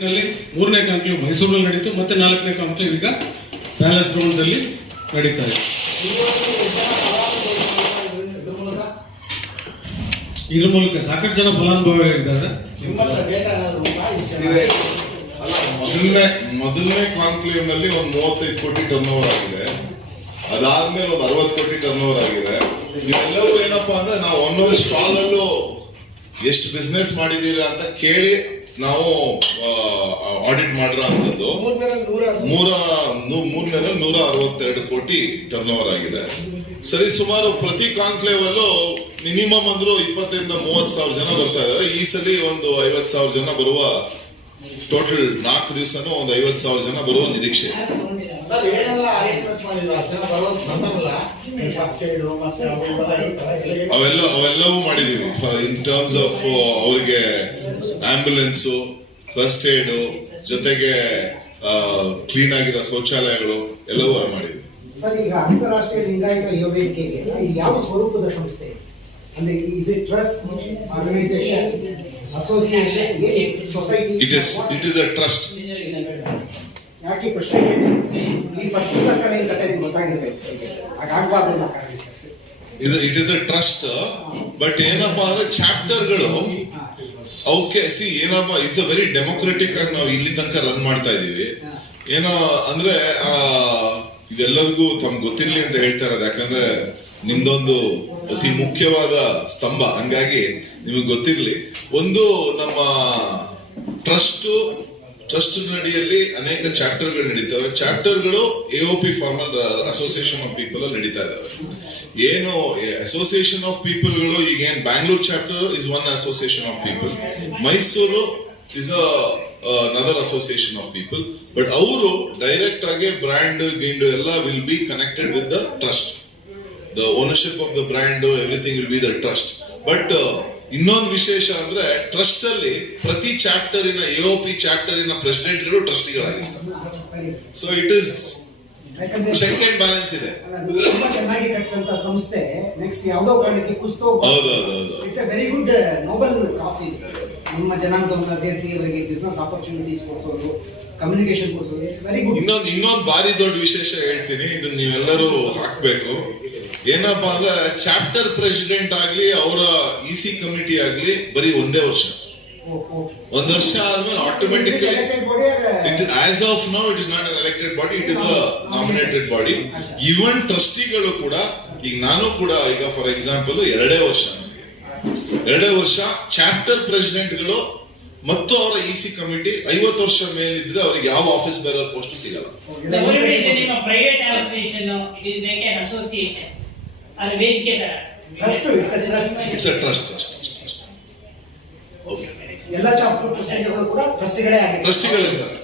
ಮೂರನೇ ಕಾಂಕ್ಲೇವ್ ಮೈಸೂರಲ್ಲಿ ನಡೀತು, ಮತ್ತೆ 4ನೇ ಕಾಂಕ್ಲೇವ್ ಈಗ ಪ್ಯಾಲೇಸ್ ಗ್ರೌಂಡ್ಸ್ ಅಲ್ಲಿ ನಡೀತಾ ಇದೆ. ಇದ್ರ ಮೂಲಕ ಸಾಕಷ್ಟು ಜನ ಫಲಾನುಭವಿಗಳಿದ್ದಾರೆ. ಮೊದಲನೇ ಕಾನ್ಕ್ಲೇವ್ ನಲ್ಲಿ ಒಂದು 35 ಕೋಟಿ ಟರ್ನ್ ಓವರ್ ಆಗಿದೆ. ಅದಾದ್ಮೇಲೆ ಒಂದು 60 ಕೋಟಿ ಟರ್ನ್ ಓವರ್ ಆಗಿದೆ. ಇವೆಲ್ಲವೂ ಏನಪ್ಪಾ ಅಂದ್ರೆ ನಾವು ಒಂದೊಂದು ಸ್ಟಾಲ್ ಅಲ್ಲೂ ಎಷ್ಟು ಬಿಸ್ನೆಸ್ ಮಾಡಿದೀರಾ ಅಂತ ಕೇಳಿ ನಾವು ಆಡಿಟ್ ಮಾಡಿರೋ ಅಂತದ್ದು. ಮೂರನೇದಲ್ಲಿ 162 ಕೋಟಿ ಟರ್ನ್ ಓವರ್ ಆಗಿದೆ. ಸರಿ, ಸುಮಾರು ಪ್ರತಿ ಕಾನ್ಕ್ಲೇವ್ ಅಲ್ಲೂ ಮಿನಿಮಮ್ ಅಂದ್ರೂ 25-30 ಸಾವಿರ ಜನ ಬರ್ತಾ ಇದಾರೆ. ಈ ಸಲ ಒಂದು 50,000 ಜನ ಬರುವ, ಟೋಟಲ್ 4 ದಿವಸನೂ ಒಂದು 50,000 ಜನ ಬರುವ ನಿರೀಕ್ಷೆ. ಅವೆಲ್ಲವೂ ಮಾಡಿದೀವಿ. ಇನ್ ಟರ್ಮ್ಸ್ ಆಫ್ ಅವ್ರಿಗೆ ಆಂಬ್ಯುಲೆನ್ಸ್, ಫಸ್ಟ್ ಏಡ್ ಜೊತೆಗೆ ಕ್ಲೀನ್ ಆಗಿರೋ ಶೌಚಾಲಯಗಳು ಎಲ್ಲವೂ ಮಾಡಿದ್ವಿ. ಸರ್, ಈಗ ಅಂತಾರಾಷ್ಟ್ರೀಯ ಲಿಂಗಾಯತ ಯುವ ವೇದಿಕೆಗೆ ಯಾವ ಸ್ವರೂಪದ ಸಂಸ್ಥೆ ಅಂದ್ರೆ is it trust, organisation, association, society? It is a trust. ಯಾಕೆ ಪ್ರಶ್ನೆ ಕೇಳಿ, ಈ ಫಸ್ಟ್ ಸರ್ಕಾರ ಏನ್ ಕತೆ ನಿಮ್ಗೆ ಗೊತ್ತಾಗಿರ್ಬೇಕು, ಹಾಗಾಗಬಾರ್ದಲ್ಲ. It is a trust, but ಏನಪ್ಪಾ ಅಂದ್ರೆ ಚಾಪ್ಟರ್ಗಳು ಅವಕ್ಕೆ ಏನಪ್ಪಾ, ಇಟ್ಸ್ ಅ ವೆರಿ ಡೆಮೊಕ್ರೆಟಿಕ್ ಆಗಿ ನಾವು ಇಲ್ಲಿ ತನಕ ರನ್ ಮಾಡ್ತಾ ಇದೀವಿ. ಏನೋ ಅಂದ್ರೆ ಇದೆಲ್ಲರಿಗೂ ತಮ್ಗೆ ಗೊತ್ತಿರ್ಲಿ ಅಂತ ಹೇಳ್ತಾ ಇರೋದು. ಯಾಕಂದ್ರೆ ನಿಮ್ದೊಂದು ಅತಿ ಮುಖ್ಯವಾದ ಸ್ತಂಭ, ಹಂಗಾಗಿ ನಿಮಗೆ ಗೊತ್ತಿರ್ಲಿ. ಒಂದು ನಮ್ಮ ಟ್ರಸ್ಟ್ ನಡಿಯಲ್ಲಿ ಅನೇಕ ಚಾಪ್ಟರ್ಗಳು ನಡೀತವೆ. ಚಾಪ್ಟರ್ಗಳು AOP formal association of people ಅಲ್ಲಿ ನಡೀತಾ ಇದಾವೆ. ಏನು ಅಸೋಸಿಯೇಷನ್ ಆಫ್ ಪೀಪಲ್ಗಳು ಈಗ ಏನ್ Bangalore chapter is one association of people, Mysuru is another association of people, but ಅವರು ಡೈರೆಕ್ಟ್ ಆಗಿ ಬ್ರ್ಯಾಂಡ್ ಗಿಂಡು ಎಲ್ಲ will be connected with the trust. The ownership of the brand everything will be the trust. But ಇನ್ನೊಂದು ವಿಶೇಷ ಅಂದ್ರೆ trust ಅಲ್ಲಿ ಪ್ರತಿ ಚಾಪ್ಟರಿನ AOP ಚಾಪ್ಟರಿನ ಪ್ರೆಸಿಡೆಂಟ್ಗಳು ಟ್ರಸ್ಟಿಗಳಾಗಿರ್ತಾರೆ. So it is check and balance ಇದೆ. ತುಂಬಾ ಚೆನ್ನಾಗಿ ಕಟ್ಟಿದಂತ ಸಂಸ್ಥೆ ನೆಕ್ಸ್ಟ್ ಯಾವುದೋ ಕಾರಣಕ್ಕೆ ಕುಸ್ತೋ. It's a very good noble cause. ಇದೆ ನಿಮ್ಮ ಜನಾಂಗವನ್ನು ಸೇರಿಸಿ ಅವರಿಗೆ ಬಿಸ್ನೆಸ್ ಆಪರ್ಚುನಿಟೀಸ್ ಕೊಡಿಸೋದು, ಕಮ್ಯುನಿಕೇಶನ್ ಕೊಡಿಸೋದು, ಇಟ್ಸ್ ವೆರಿ ಗುಡ್. ಇನ್ನೊಂದು ಭಾರಿ ದೊಡ್ಡ ವಿಶೇಷ ಹೇಳ್ತೀನಿ, ಇದನ್ನ ನೀವೆಲ್ಲರೂ ಹಾಕ್ಬೇಕು. ಏನಪ್ಪಾ ಅಂದ್ರೆ ಚಾಪ್ಟರ್ ಪ್ರೆಸಿಡೆಂಟ್ ಆಗ್ಲಿ ಅವರ EC ಕಮಿಟಿ ಆಗ್ಲಿ ಬರೀ ಒಂದೇ ವರ್ಷ. ಒಂದು ವರ್ಷ ಆದ್ಮೇಲೆ automatically as of now it is not an elected body, it is a nominated body. Even ಟ್ರಸ್ಟಿಗಳು ಕೂಡ, ಈಗ ನಾನು ಕೂಡ ಈಗ ಫಾರ್ ಎಕ್ಸಾಂಪಲ್ 2 ವರ್ಷ ಚಾಪ್ಟರ್ ಪ್ರೆಸಿಡೆಂಟ್ಗಳು ಮತ್ತು ಅವರ EC ಕಮಿಟಿ 50 ವರ್ಷ ಮೇಲಿದ್ರೆ ಅವ್ರಿಗೆ ಯಾವ ಆಫೀಸ್ ಬೇರರ್ ಪೋಸ್ಟ್ ಸಿಗಲ್ಲ. It's a trust. ಎಲ್ಲ ಚಾಪ್ಟರ್ ಪ್ರೆಸಿಡೆಂಟ್ಗಳು ಕೂಡ ಟ್ರಸ್ಟಿಗಳೇ ಆಗಿದ್ದಾರೆ. ಟ್ರಸ್ಟಿಗಳಿರ್ತಾರೆ.